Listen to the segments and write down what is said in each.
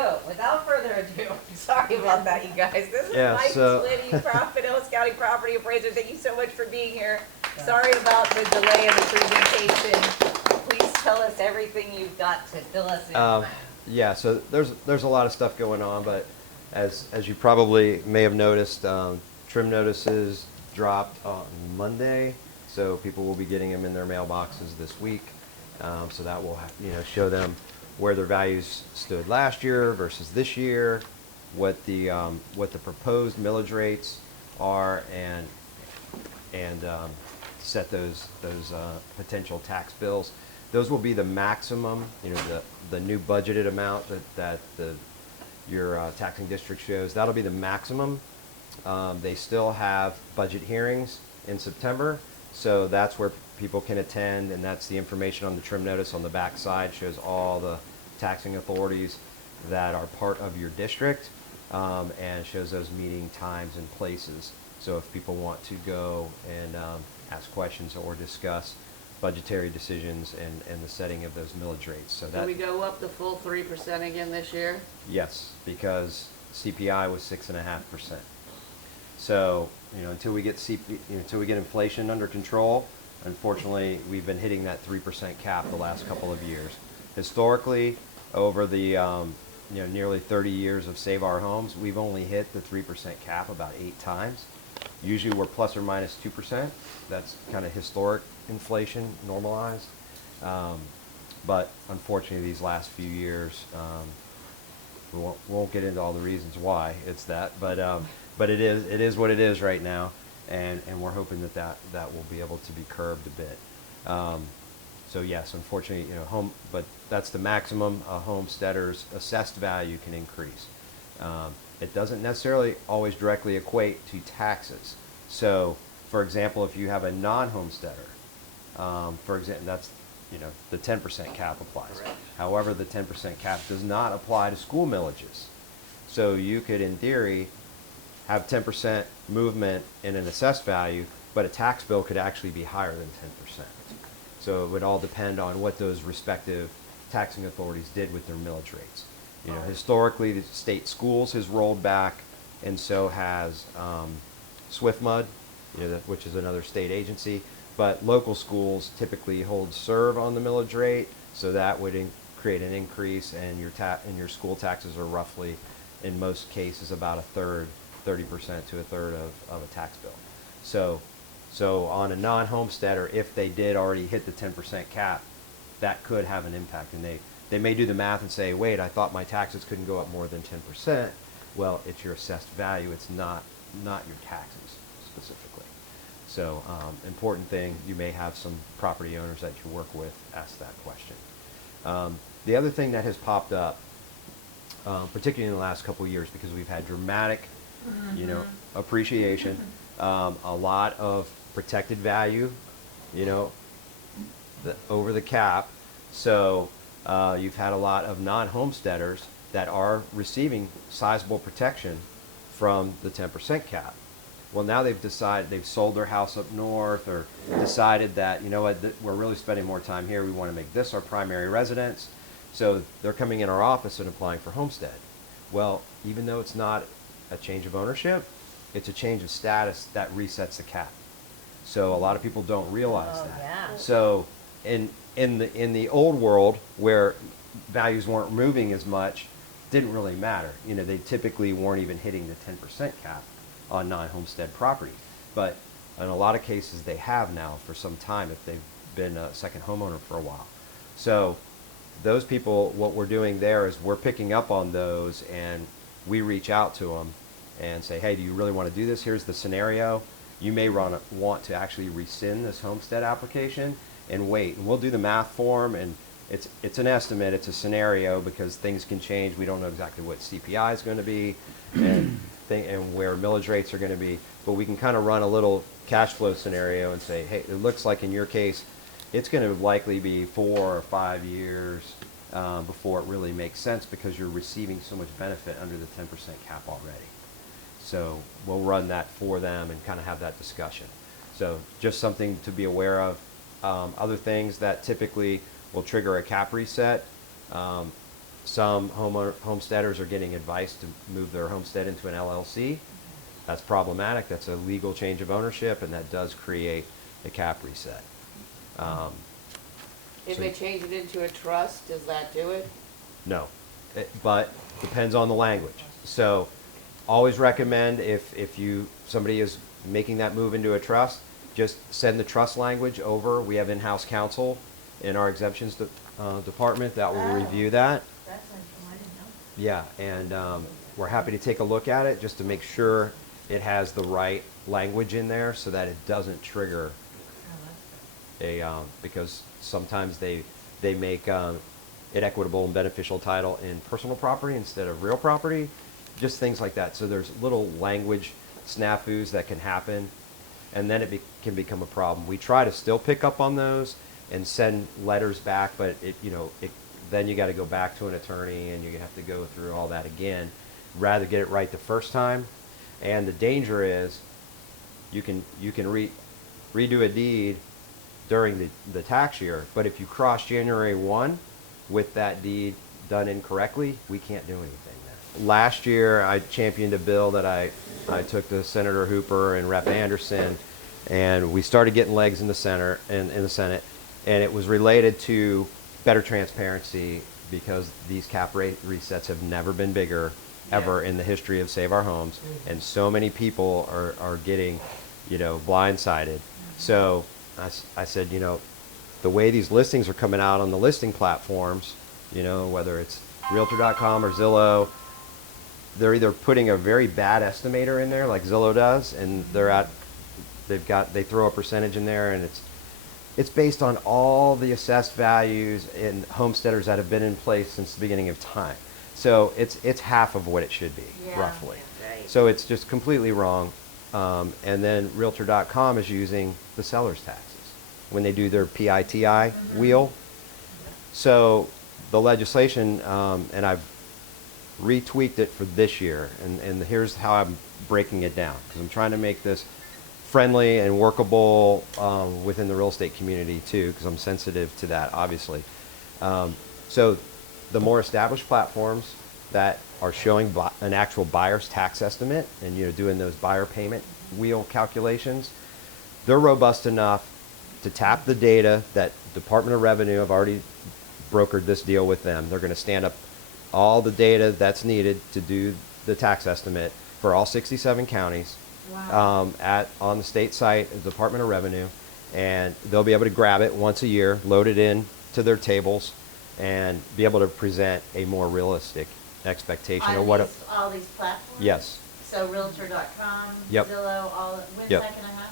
So, without further ado, sorry about that, you guys. This is Mike Twitty, Pinellas County Property Appraiser. Thank you so much for being here. Sorry about the delay in the presentation. Please tell us everything you've got to fill us in. Yeah, so there's a lot of stuff going on, but as you probably may have noticed, trim notices dropped on Monday, so people will be getting them in their mailboxes this week. So that will show them where their values stood last year versus this year, what the proposed millage rates are, and set those potential tax bills. Those will be the maximum, the new budgeted amount that your taxing district shows. That'll be the maximum. They still have budget hearings in September, so that's where people can attend, and that's the information on the trim notice on the back side. Shows all the taxing authorities that are part of your district, and shows those meeting times and places. So if people want to go and ask questions or discuss budgetary decisions and the setting of those millage rates. So that, do we go up the full 3% again this year? Yes, because CPI was 6.5%. So until we get until we get inflation under control, unfortunately, we've been hitting that 3% cap the last couple of years. Historically, over the nearly 30 years of Save Our Homes, we've only hit the 3% cap about 8 times. Usually we're plus or minus 2%. That's kind of historic inflation normalized. But unfortunately, these last few years, we won't get into all the reasons why it's that, but it is what it is right now, and we're hoping that will be able to be curbed a bit. So yes, unfortunately, but that's the maximum a homesteader's assessed value can increase. It doesn't necessarily always directly equate to taxes. So, for example, if you have a non-homesteader, for example, that's the 10% cap applies. Correct. However, the 10% cap does not apply to school millages. So you could, in theory, have 10% movement in an assessed value, but a tax bill could actually be higher than 10%. So it would all depend on what those respective taxing authorities did with their millage rates. Historically, the state schools has rolled back, and so has SwiftMud, which is another state agency. But local schools typically hold serve on the millage rate, so that would create an increase, and your school taxes are roughly, in most cases, about a third, 30% to a third of a tax bill. So on a non-homesteader, if they did already hit the 10% cap, that could have an impact, and they may do the math and say, wait, I thought my taxes couldn't go up more than 10%. Well, it's your assessed value. It's not your taxes specifically. So important thing, you may have some property owners that you work with ask that question. The other thing that has popped up, particularly in the last couple of years, because we've had dramatic appreciation, a lot of protected value, over the cap. So you've had a lot of non-homesteaders that are receiving sizable protection from the 10% cap. Well, now they've sold their house up north, or decided that, we're really spending more time here. We want to make this our primary residence. So they're coming in our office and applying for homestead. Well, even though it's not a change of ownership, it's a change of status that resets the cap. So a lot of people don't realize that. Yeah. So in the old world, where values weren't moving as much, didn't really matter. They typically weren't even hitting the 10% cap on non-homestead property. But in a lot of cases, they have now for some time if they've been a second homeowner for a while. So those people, what we're doing there is we're picking up on those, and we reach out to them and say, hey, do you really want to do this? Here's the scenario. You may want to actually rescind this homestead application and wait. And we'll do the math for them, and it's an estimate, it's a scenario, because things can change. We don't know exactly what CPI is going to be and where millage rates are going to be, but we can kind of run a little cash flow scenario and say, hey, it looks like in your case it's going to likely be 4 or 5 years before it really makes sense, because you're receiving so much benefit under the 10% cap already. So we'll run that for them and kind of have that discussion. So just something to be aware of. Other things that typically will trigger a cap reset, some homesteaders are getting advice to move their homestead into an LLC. That's problematic. That's a legal change of ownership, and that does create a cap reset. If So- they change it into a trust, does that do it? No, but depends on the language. So always recommend if somebody is making that move into a trust, just send the trust language over. We have in-house counsel in our exemptions department that will review that. That's I didn't know. Yeah, and we're happy to take a look at it just to make sure it has the right language in there so that it doesn't trigger because sometimes they make it equitable and beneficial title in personal property instead of real property, just things like that. So there's little language snafus that can happen, and then it can become a problem. We try to still pick up on those and send letters back, but then you got to go back to an attorney and you have to go through all that again. Rather get it right the first time. And the danger is you can redo a deed during the tax year, but if you cross January 1 with that deed done incorrectly, we can't do anything then. Last year, I championed a bill that I took to Senator Hooper and Rep. Anderson, and we started getting legs in the Senate, and it was related to better transparency because these cap rate resets have never been bigger ever in the history of Save Our Homes, and so many people are getting, blindsided. So I said, the way these listings are coming out on the listing platforms, whether it's Realtor.com or Zillow, they're either putting a very bad estimator in there like Zillow does, and they throw a percentage in there, and it's based on all the assessed values in homesteaders that have been in place since the beginning of time. So it's half of what it should be, roughly. Right. So it's just completely wrong. And then Realtor.com is using the seller's taxes when they do their PITI wheel. So the legislation, and I've retweaked it for this year, and here's how I'm breaking it down, because I'm trying to make this friendly and workable within the real estate community too, because I'm sensitive to that, obviously. So the more established platforms that are showing an actual buyer's tax estimate and doing those buyer payment wheel calculations, they're robust enough to tap the data that Department of Revenue have already brokered this deal with them. They're going to stand up all the data that's needed to do the tax estimate for all 67 counties. Wow. On the state site, the Department of Revenue, and they'll be able to grab it once a year, load it in to their tables, and be able to present a more realistic expectation of what all these platforms? Yes. So Realtor.com, Yep. Zillow, when's Yep. that gonna happen?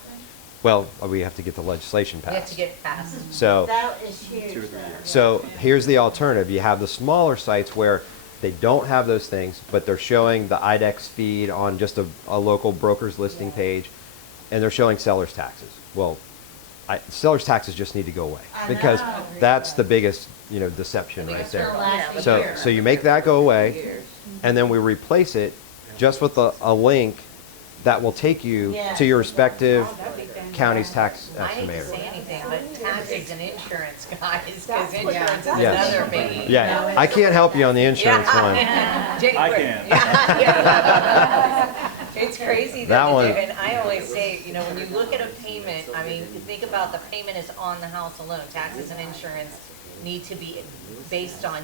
Well, we have to get the legislation You have passed. to get past. So That is huge. 2 or 3 though. years. So here's the alternative. You have the smaller sites where they don't have those things, but they're showing the IDEX feed on just a local broker's listing page, and they're showing seller's taxes. Well, seller's taxes just need to go away I because know. that's the biggest, deception right Biggest there. It'll last a So, year. so you make that go away, Years. and then we replace it just with a link that will take you Yeah. to your respective county's tax I hate to estimator. say anything, but taxes and insurance, guys, because That's what insurance is they're- Yes. another big. Yeah, I can't help you on the insurance one. Jake, I we're- can. Yeah. It's crazy That that you one- do, and I always say, when you look at a payment, think about the payment is on the house alone. Taxes and insurance need to be based on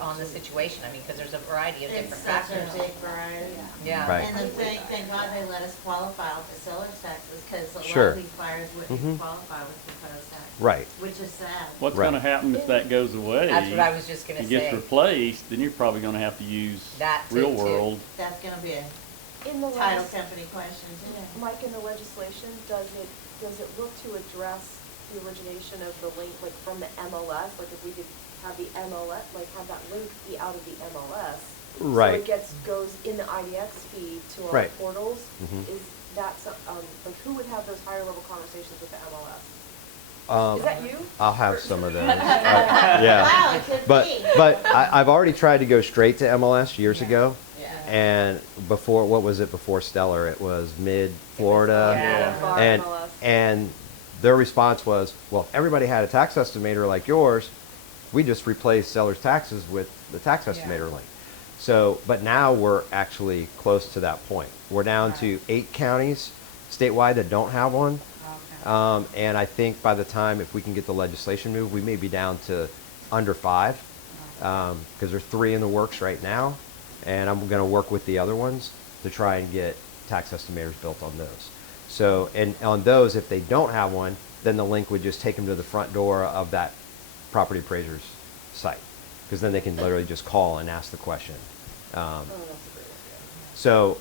on the situation, because there's a variety of It's different such factors. a big variety. Yeah. Right. And thank God they let us qualify for seller's taxes, because a lot Sure. of these buyers wouldn't Mhm. qualify with proposed tax. Right. Which is sad. What's Right. gonna happen if that goes away? That's what I was just gonna and gets say. replaced, then you're probably gonna have to use That too, real too. world. That's gonna be a In the title legis- company question too. Mike, in the legislation, does it look to address the origination of the link, like from the MLS? Like if we could have the MLS, like have that link be out of the MLS? Right. So it goes in the IDX feed to our Right. portals? Mhm. Is that, like who would have those higher level conversations with the MLS? Um, Is that you? I'll have some of those. Yeah. Wow, it could But be. I've already tried to go straight to MLS years ago, Yeah. and before before Stellar? It was Mid Florida, Yeah. Bar and MLS. and their response was, well, if everybody had a tax estimator like yours, we just replaced seller's taxes with the tax estimator link. So, but now we're actually close to that point. We're down to 8 counties statewide that don't have one. Okay. And I think by the time, if we can get the legislation moved, we may be down to under 5, because there's 3 in the works right now, and I'm going to work with the other ones to try and get tax estimators built on those. So, and on those, if they don't have one, then the link would just take them to the front door of that property appraiser's site, because then they can literally just call and ask the question. Oh, that's a great idea. So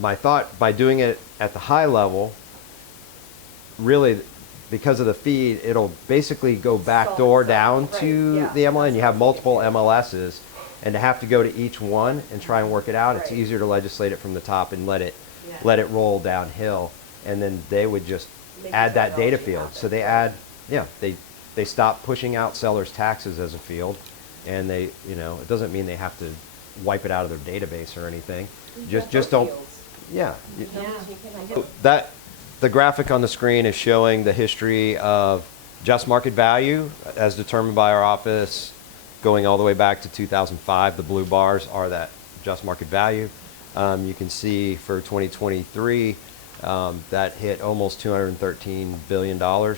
my thought, by doing it at the high level, really, because of the feed, it'll basically go backdoor down Right, to yeah. the MLS, and you have multiple MLSs, and to have to go to each one and try and work it out, it's Right. easier to legislate it from the top and let it Yeah. roll downhill, and then they would just Make add the that data technology field. happen, So they right. add, yeah, they stop pushing out sellers' taxes as a field, and they, you know, it doesn't mean they have to wipe it out of their database or anything. Just don't, yeah. you- That, the graphic on the screen is showing the history of just market value as determined by our office going all the way back to 2005. The blue bars are that just market value. You can see for 2023, that hit almost $213 billion.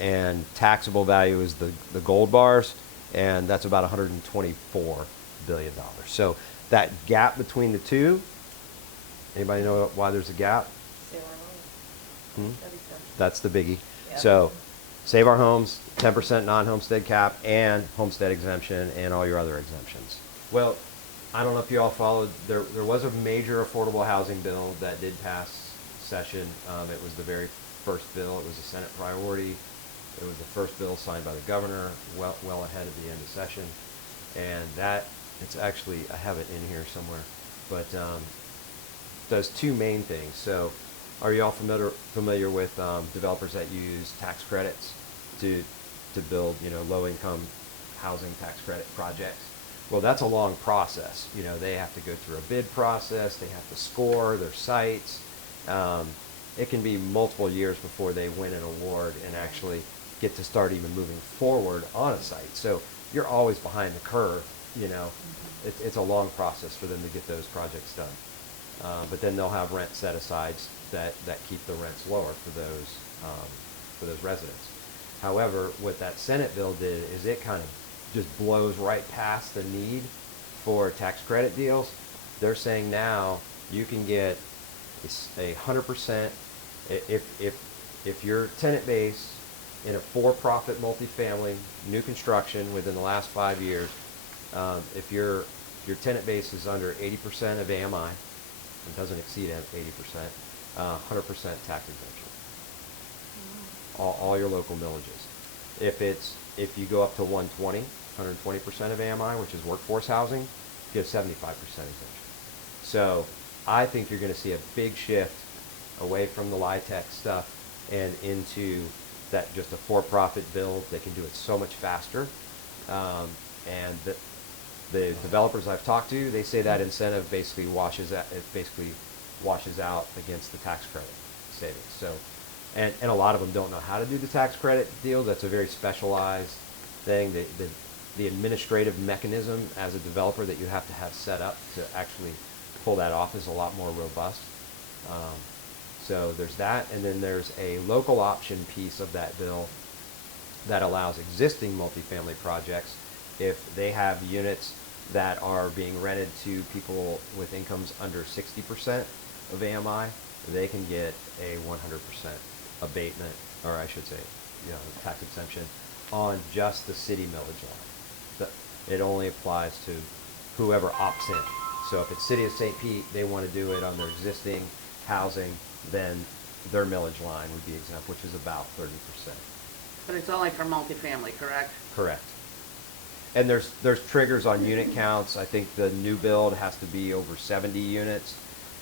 And taxable value is the gold bars, and that's about $124 billion. So that gap between the two, anybody know why there's a gap? Hmm? That's the biggie. Yep. So save our homes, 10% non-homestead cap, and homestead exemption, and all your other exemptions. Well, I don't know if you all followed, there was a major affordable housing bill that did pass session. It was the very first bill. It was a Senate priority. It was the first bill signed by the governor, well ahead of the end of session. And that, it's actually, I have it in here somewhere, but does 2 main things. So are you all familiar with developers that use tax credits to build, you know, low-income housing tax credit projects? Well, that's a long process. You know, they have to go through a bid process. They have to score their sites. It can be multiple years before they win an award and actually get to start even moving forward on a site. So you're always behind the curve, you know. It's a long process for them to get those projects done. But then they'll have rent set-asides that keep the rents lower for those residents. However, what that Senate bill did is it kind of just blows right past the need for tax credit deals. They're saying now you can get 100% if your tenant base in a for-profit multifamily new construction within the last 5 years, if your tenant base is under 80% of AMI, it doesn't exceed 80%, 100% tax exemption. All your local millages. If you go up to 120% of AMI, which is workforce housing, you get 75% exemption. So I think you're going to see a big shift away from the LIHTC stuff and into that just a for-profit build. They can do it so much faster. And the developers I've talked to, they say that incentive basically washes out against the tax credit savings. So, and a lot of them don't know how to do the tax credit deal. That's a very specialized thing. The administrative mechanism as a developer that you have to have set up to actually pull that off is a lot more robust. So there's that, and then there's a local option piece of that bill that allows existing multifamily projects, if they have units that are being rented to people with incomes under 60% of AMI, they can get a 100% abatement, or I should say, you know, tax exemption on just the city millage line. It only applies to whoever opts in. So if it's City of St. Pete, they want to do it on their existing housing, then their millage line would be exempt, which is about 30%. But it's only for multifamily, correct? Correct. And there's triggers on unit counts. I think the new build has to be over 70 units,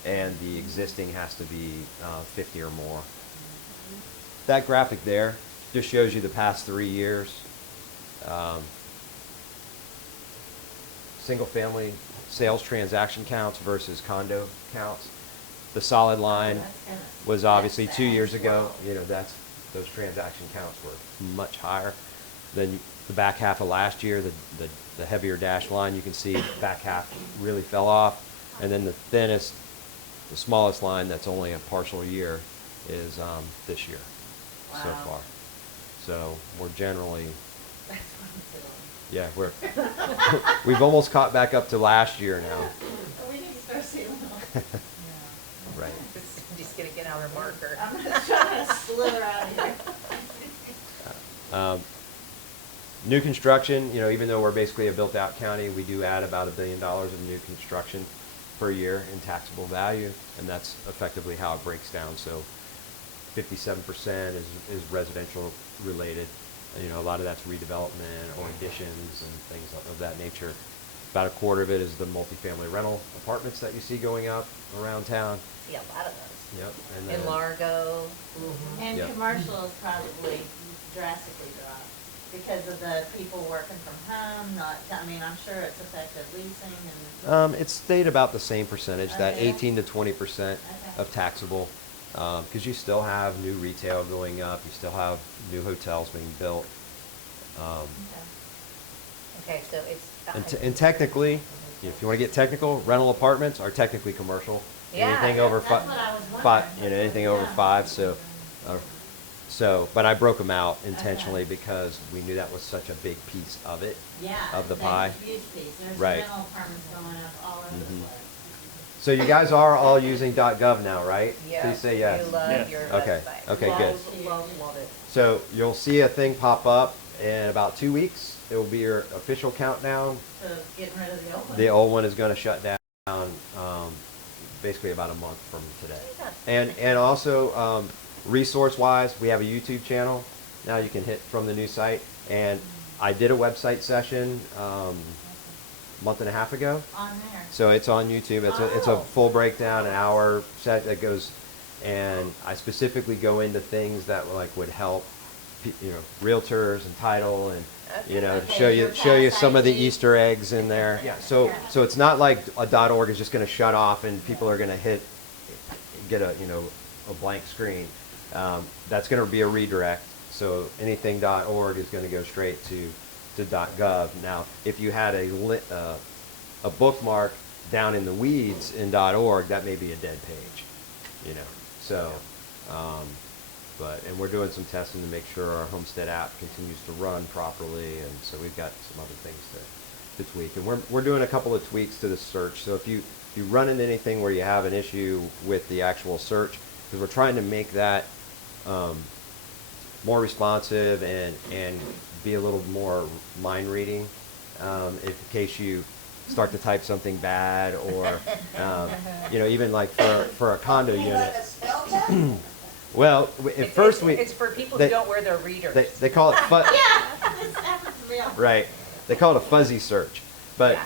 and the existing has to be 50 or more. That graphic there just shows you the past 3 years. Single family sales transaction counts versus condo counts. The solid line was obviously 2 years ago. You know, those transaction counts were much higher. Then the back half of last year, the heavier dash line, you can see the back half really fell off. And then the thinnest, the smallest line that's only a partial year is this year so Wow. far. So we're generally, That's what I'm yeah, we've almost caught back up to last year now. doing. We need to start seeing them. Right. Just gonna get out her marker. I'm gonna try to slither out of here. New construction, even though we're basically a built-out county, we do add about $1 billion of new construction per year in taxable value, and that's effectively how it breaks down. So 57% is residential related. A lot of that's redevelopment or additions and things of that nature. About a quarter of it is the multifamily rental apartments that you see going up around town. See a lot of those. Yep. And In then, Largo. And Yep. commercial is probably drastically dropped because of the people working from home, I'm sure it's affected leasing and. it's stayed about the same percentage, that Okay. 18 to 20% Okay. of taxable, because you still have new retail going up, you still have new hotels being built. Okay, so it's. And technically, if you want to get technical, rental apartments are technically commercial. Yeah, Anything over that's five, what I was five, wondering. anything over Yeah. 5. But I broke them out intentionally because we knew that was such a big piece of it. Yeah. Of the that's a pie. huge piece. There's Right. rental apartments going up all over the Mhm. place. So you guys are all using .gov now, right? Yeah. Please say yes. We love Yes. your Okay, website. okay, good. Love it. So you'll see a thing pop up in about 2 weeks. It will be your official countdown. So getting rid of the old one. The old one is going to shut down basically about a month from today. And also resource-wise, we have a YouTube channel. Now you can hit from the new site. And I did a website session a month and a half ago. On there. So it's on YouTube. It's a Oh. full breakdown, an hour set that goes, and I specifically go into things that would help, realtors and title, and to Okay, show you some of the IT. Easter eggs in there. Yeah. So it's not like a .org is just going to shut off and people are going to get a blank screen. That's going to be a redirect. So anything .org is going to go straight to .gov. Now, if you had a bookmark down in the weeds in .org, that may be a dead page, So, and we're doing some testing to make sure our Homestead app continues to run properly, and so we've got some other things to tweak. And we're doing a couple of tweaks to the search. So if you run into anything where you have an issue with the actual search, because we're trying to make that more responsive and be a little more mind reading, in case you start to type something bad or even like for a condo unit. Well, at first It's for people they- who don't wear their readers. they call it Yeah, this happens to me all. right. They call it a fuzzy search. But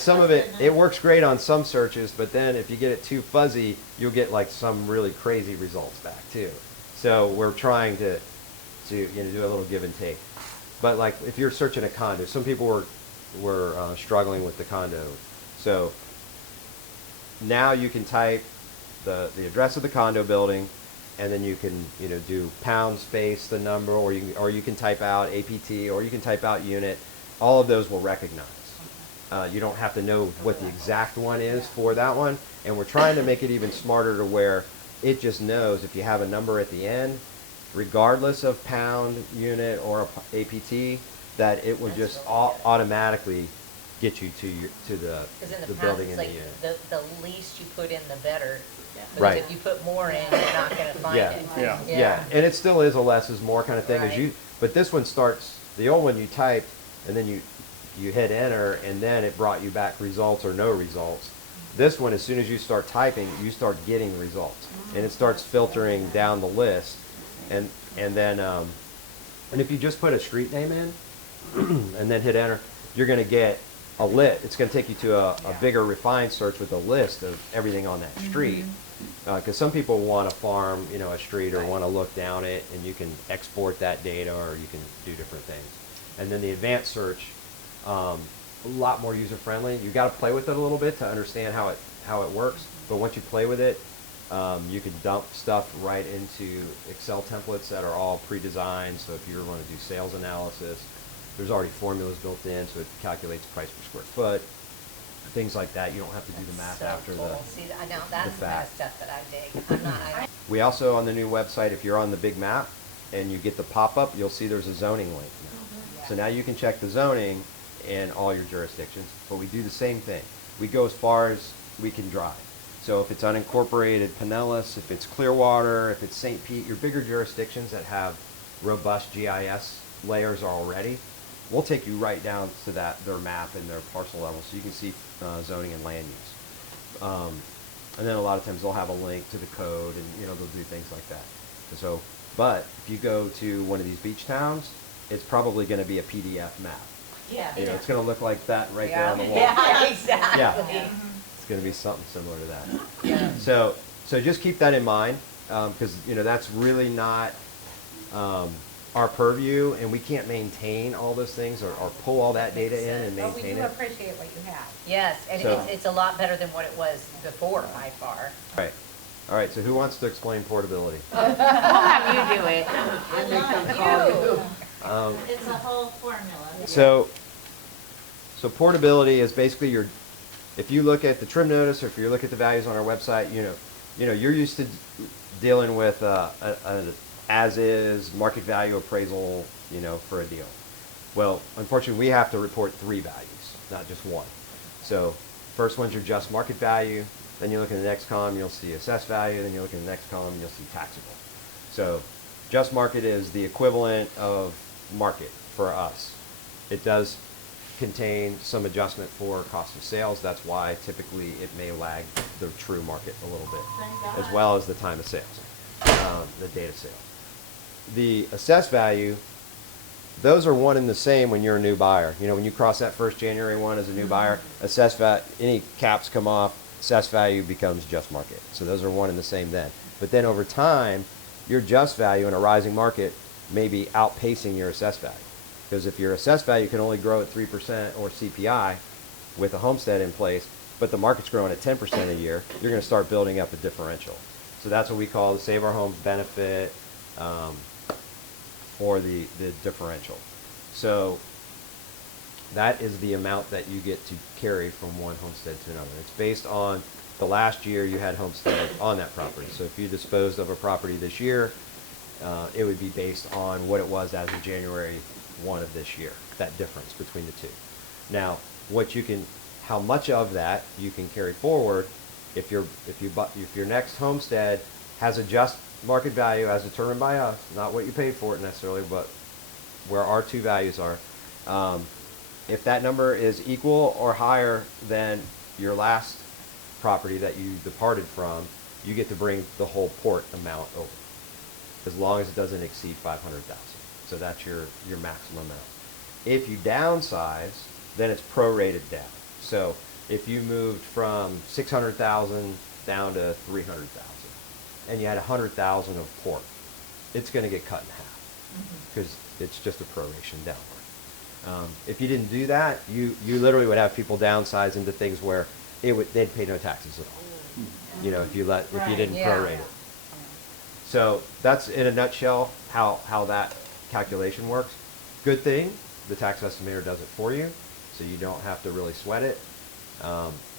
some of it works great on some searches, but then if you get it too fuzzy, you'll get like some really crazy results back too. So we're trying to do a little give and take. But like if you're searching a condo, some people were struggling with the condo. So now you can type the address of the condo building, and then you can do pound space the number, or you can type out APT, or you can type out unit. All of those will recognize. You don't have to know what the exact one is for that one, and we're trying to make it even smarter to where it just knows if you have a number at the end, regardless of pound, unit, or APT, that it will just automatically get you to the Because in the past, building it's and the like unit. the least you put in, the better. Because Right. if you put more in, you're not gonna find Yeah. it. Yeah. And it still is a less is more kind of thing. Right. But this one starts, the old one you typed, and then you hit enter, and then it brought you back results or no results. This one, as soon as you start typing, you start getting results, and it starts filtering down the list, and then and if you just put a street name in, and then hit enter, you're going to get a list. It's going to take you to a bigger refined search with a list of everything on that street. Because some people want to farm, a street, or Right. want to look down it, and you can export that data, or you can do different things. And then the advanced search, a lot more user friendly. You got to play with it a little bit to understand how it works. But once you play with it, you can dump stuff right into Excel templates that are all pre-designed. So if you want to do sales analysis, there's already formulas built in, so it calculates price per square foot, things like that. You don't have to do the math So after cool. the. See, I know, that's the kind of fact. stuff that I dig. I'm not, We also, on the new website, if you're on the big map and you get the pop-up, you'll see there's a zoning link now. So now you can check the zoning in all your jurisdictions, but we do the same thing. We go as far as we can drive. So if it's unincorporated Pinellas, if it's Clearwater, if it's St. Pete, your bigger jurisdictions that have robust GIS layers already, we'll take you right down to their map and their parcel level, so you can see zoning and land use. And then a lot of times they'll have a link to the code, and they'll do things like that. So, but if you go to one of these beach towns, it's probably going to be a PDF map. Yeah. It's going to look like that right there on the wall. Yeah, exactly. Yeah. It's going to be something similar to that. Yeah. So just keep that in mind, because that's really not our purview, and we can't maintain all those things or pull all that data in and But we maintain do it. appreciate what you have. Yes, and So- it's a lot better than what it was before by far. Right. All right. So who wants to explain portability? We'll have you do it. I love You. It's a whole formula. So portability is basically if you look at the trim notice, or if you look at the values on our website, you're used to dealing with a as-is market value appraisal, for a deal. Well, unfortunately, we have to report 3 values, not just one. So first one's your just market value, then you look in the next column, you'll see assessed value, then you look in the next column, you'll see taxable. So just market is the equivalent of market for us. It does contain some adjustment for cost of sales. That's why typically it may lag the true market a little bit, Thank as God. well as the time of sales, the date of sale. The assessed value, those are one and the same when you're a new buyer. When you cross that first January 1 as a new buyer, assessed value, any caps come off, assessed value becomes just market. So those are one and the same then. But then over time, your just value in a rising market may be outpacing your assessed value. Because if your assessed value can only grow at 3% or CPI with a homestead in place, but the market's growing at 10% a year, you're going to start building up a differential. So that's what we call the Save Our Homes benefit, or the differential. So that is the amount that you get to carry from one homestead to another. It's based on the last year you had homestead on that property. So if you disposed of a property this year, it would be based on what it was as of January 1 of this year, that difference between the two. Now, how much of that you can carry forward if your next homestead has a just market value as determined by us, not what you paid for it necessarily, but where our 2 values are. If that number is equal or higher than your last property that you departed from, you get to bring the whole port amount over, as long as it doesn't exceed 500,000. So that's your maximum amount. If you downsize, then it's prorated down. So if you moved from 600,000 down to 300,000, and you had 100,000 of port, it's going to get cut in half because it's just a proration downward. If you didn't do that, you literally would have people downsize into things where they'd pay no taxes at all. If you didn't Yeah. prorate it. So that's in a nutshell how that calculation works. Good thing, the tax estimator does it for you, so you don't have to really sweat it.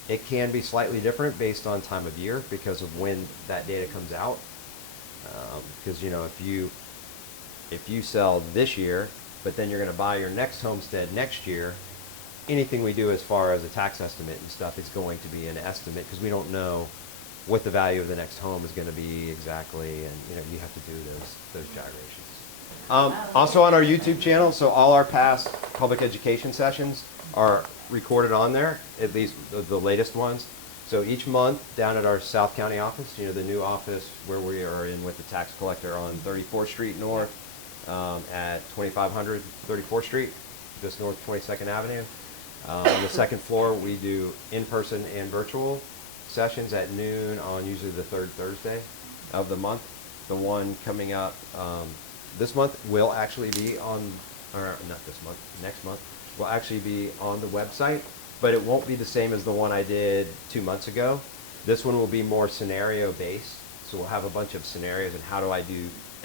It can be slightly different based on time of year because of when that data comes out. Because if you sell this year, but then you're going to buy your next homestead next year, anything we do as far as a tax estimate and stuff is going to be an estimate because we don't know what the value of the next home is going to be exactly, and you have to do those gyrations. Also on our YouTube channel, so all our past public education sessions are recorded on there, at least the latest ones. So each month down at our South County office, the new office where we are in with the tax collector on 34th Street North at 2500 34th Street, just north of 22nd Avenue. On the second floor, we do in-person and virtual sessions at noon on usually the 3rd Thursday of the month. The one coming up this month will actually be on, or not this month, next month, will actually be on the website, but it won't be the same as the one I did 2 months ago. This one will be more scenario based, so we'll have a bunch of scenarios and how do I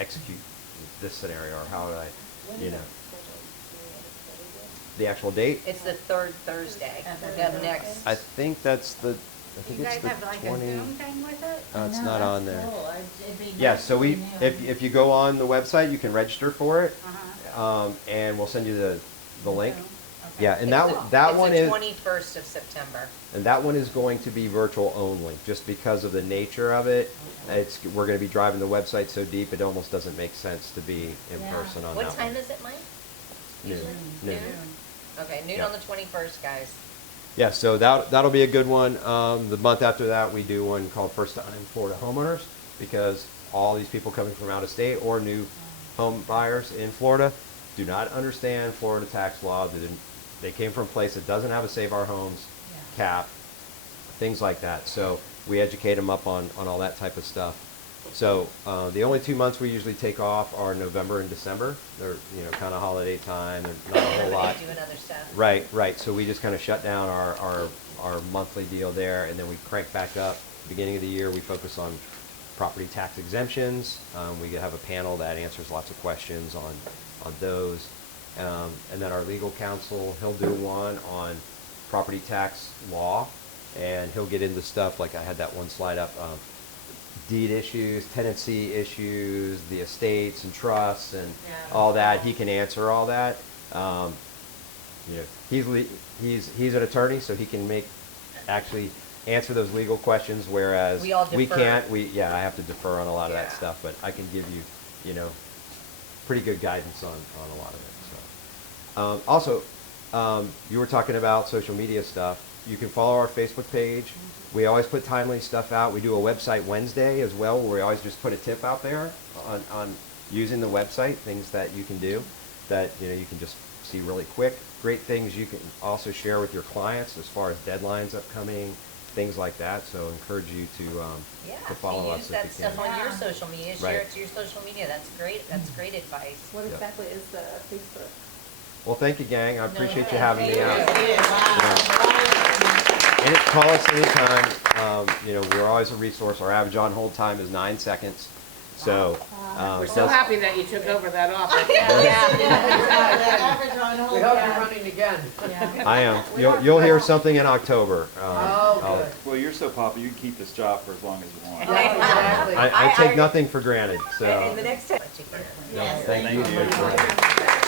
execute this scenario, or how do I, the actual date? It's the third Thursday Okay. of next. I think that's the, I think You it's guys the have like a 20. Zoom thing with it? It's No, not on that's there. cool. It'd be Yeah, nice so to we, renew if you go on the website, you can register for it, Uh-huh. and we'll send you the link. Zoom. Okay. Yeah, and that one It's is, the 21st of September. and that one is going to be virtual only, just because of the nature of it. We're gonna be driving the website so deep, it almost doesn't make sense to be in Yeah. person on that one. What time is it, Mike? Noon. Noon? Noon. Okay, noon Yeah. on the 21st, guys. Yeah, so that'll be a good one. The month after that, we do one called First Time Florida Homeowners, because all these people coming from out of state or new home buyers in Florida do not understand Florida tax law. They came from a place that doesn't have a Save Our Homes cap, things like that. So we educate them up on all that type of stuff. So the only 2 months we usually take off are November and December. They're, kind of holiday time and not a whole lot. Everybody's doing other stuff. Right. So we just kind of shut down our monthly deal there, and then we crank back up. Beginning of the year, we focus on property tax exemptions. We have a panel that answers lots of questions on those. And then our legal counsel, he'll do one on property tax law, and he'll get into stuff like I had that one slide up, deed issues, tenancy issues, the estates and trusts and all that. He can answer all that. He's an attorney, so he can actually answer those legal questions, whereas We all defer. can't. I have to defer on a lot of that Yeah. stuff, but I can give you, pretty good guidance on a lot of it. So, also, you were talking about social media stuff. You can follow our Facebook page. We always put timely stuff out. We do a website Wednesday as well, where we always just put a tip out there on using the website, things that you can do that you can just see really quick. Great things you can also share with your clients as far as deadlines upcoming, things like that. So encourage you to follow us use if that you stuff can. on your social media, Right. share it to your social media. That's great. That's great advice. What Yeah. exactly is the Facebook? Well, thank you, gang. I appreciate you Yeah, having me thank out. you. Wow. And call us anytime. We're always a resource. Our average on hold time is 9 seconds. So We're so happy that you took over that office. The average on hold. We hope you're running again. I am. You'll hear something in October. Well, you're so popular, you can keep this job for as long as you want. Yeah, exactly. I take nothing for granted. So And the next time. no, Yes, thank you. thank you.